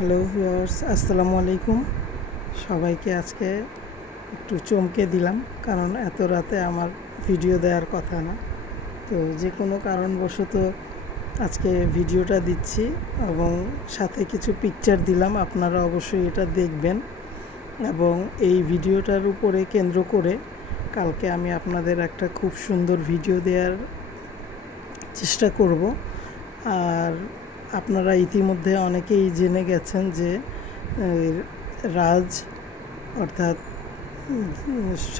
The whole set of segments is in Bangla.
হ্যালো ভিউয়ার্স, আসসালামু আলাইকুম। সবাইকে আজকে একটু চমকে দিলাম, কারণ এত রাতে আমার ভিডিও দেওয়ার কথা না। তো যে কোনো কারণবশত আজকে ভিডিওটা দিচ্ছি এবং সাথে কিছু পিকচার দিলাম। আপনারা অবশ্যই এটা দেখবেন এবং এই ভিডিওটার উপরে কেন্দ্র করে কালকে আমি আপনাদের একটা খুব সুন্দর ভিডিও দেওয়ার চেষ্টা করব। আর আপনারা ইতিমধ্যে অনেকেই জেনে গেছেন যে রাজ, অর্থাৎ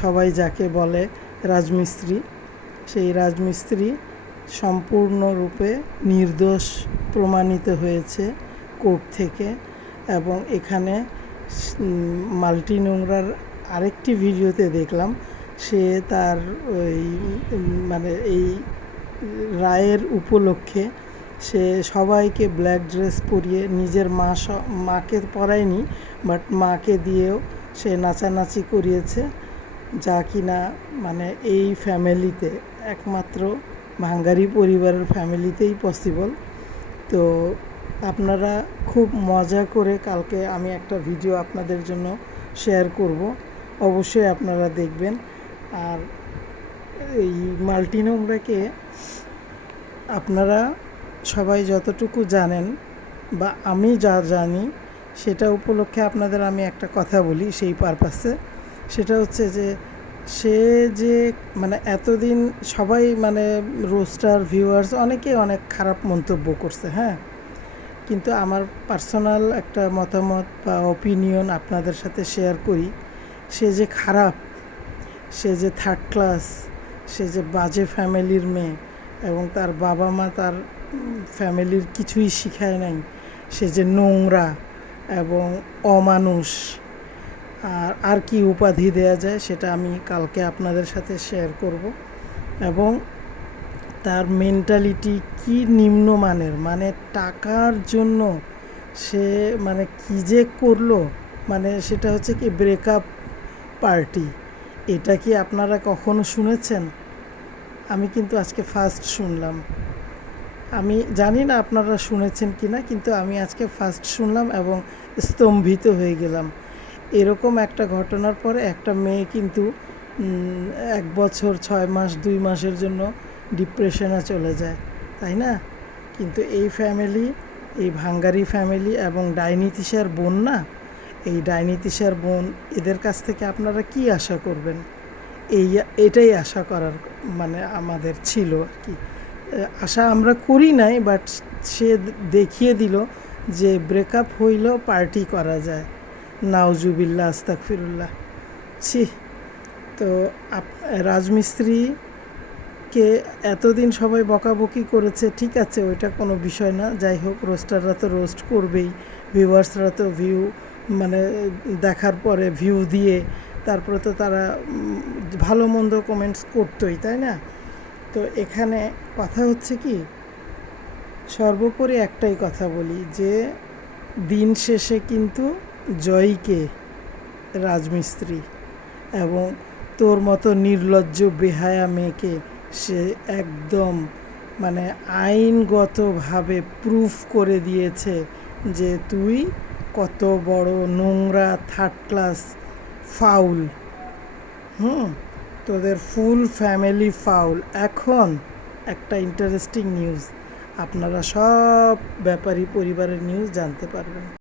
সবাই যাকে বলে রাজমিস্ত্রি, সেই রাজমিস্ত্রি সম্পূর্ণরূপে নির্দোষ প্রমাণিত হয়েছে কোর্ট থেকে। এবং এখানে মাল্টি নোংরার আরেকটি ভিডিওতে দেখলাম সে তার ওই মানে এই রায়ের উপলক্ষে সে সবাইকে ব্ল্যাক ড্রেস পরিয়ে, নিজের মাকে পরায়নি বাট মাকে দিয়েও সে নাচানাচি করিয়েছে, যা কিনা মানে এই ফ্যামিলিতে একমাত্র ভাঙ্গারি পরিবারের ফ্যামিলিতেই পসিবল। তো আপনারা খুব মজা করে কালকে আমি একটা ভিডিও আপনাদের জন্য শেয়ার করব, অবশ্যই আপনারা দেখবেন। আর এই মাল্টি নোংরাকে আপনারা সবাই যতটুকু জানেন বা আমি যা জানি সেটা উপলক্ষে আপনাদের আমি একটা কথা বলি সেই পারপাসে। সেটা হচ্ছে যে সে যে মানে এতদিন সবাই মানে রোস্টার, ভিউয়ার্স অনেকে অনেক খারাপ মন্তব্য করছে, হ্যাঁ, কিন্তু আমার পার্সোনাল একটা মতামত বা অপিনিয়ন আপনাদের সাথে শেয়ার করি। সে যে খারাপ, সে যে থার্ড ক্লাস, সে যে বাজে ফ্যামিলির মেয়ে এবং তার বাবা মা তার ফ্যামিলির কিছুই শিখায় নাই, সে যে নোংরা এবং অমানুষ, আর কি উপাধি দেয়া যায় সেটা আমি কালকে আপনাদের সাথে শেয়ার করব। এবং তার মেন্টালিটি কি নিম্নমানের, মানে টাকার জন্য সে মানে কী যে করলো, মানে সেটা হচ্ছে কি ব্রেকআপ পার্টি। এটা কি আপনারা কখনো শুনেছেন? আমি কিন্তু আজকে ফার্স্ট শুনলাম। আমি জানি না আপনারা শুনেছেন কি না, কিন্তু আমি আজকে ফার্স্ট শুনলাম এবং স্তম্ভিত হয়ে গেলাম। এরকম একটা ঘটনার পরে একটা মেয়ে কিন্তু 1 বছর 6 মাস 2 মাসের জন্য ডিপ্রেশনে চলে যায়, তাই না? কিন্তু এই ফ্যামিলি, এই ভাঙ্গারি ফ্যামিলি এবং ডাইনি তিশার বোন না, এই ডাইনি তিশার বোন, এদের কাছ থেকে আপনারা কি আশা করবেন? এটাই আশা করার মানে আমাদের ছিল আর কি। আশা আমরা করি নাই, বাট সে দেখিয়ে দিল যে ব্রেকআপ হইলেও পার্টি করা যায়। নাউজুবিল্লাহ, আস্তাগফিরুল্লাহ, ছি। তো রাজমিস্ত্রিকে এতদিন সবাই বকাবকি করেছে, ঠিক আছে, ওইটা কোনো বিষয় না। যাই হোক, রোস্টাররা তো রোস্ট করবেই, ভিউয়ার্সরা তো ভিউ মানে দেখার পরে ভিউ দিয়ে তারপরে তো তারা ভালো মন্দ কমেন্টস করতোই, তাই না? তো এখানে কথা হচ্ছে কি, সর্বোপরি একটাই কথা বলি যে দিন শেষে কিন্তু জয়ীকে রাজমিস্ত্রি, এবং তোর মতো নির্লজ্জ বেহায়া মেয়েকে সে একদম মানে আইনগতভাবে প্রুফ করে দিয়েছে যে তুই কত বড় নোংরা থার্ড ক্লাস ফাউল। তোদের ফুল ফ্যামিলি ফাউল। এখন একটা ইন্টারেস্টিং নিউজ, আপনারা সব ব্যাপারী পরিবারের নিউজ জানতে পারবেন।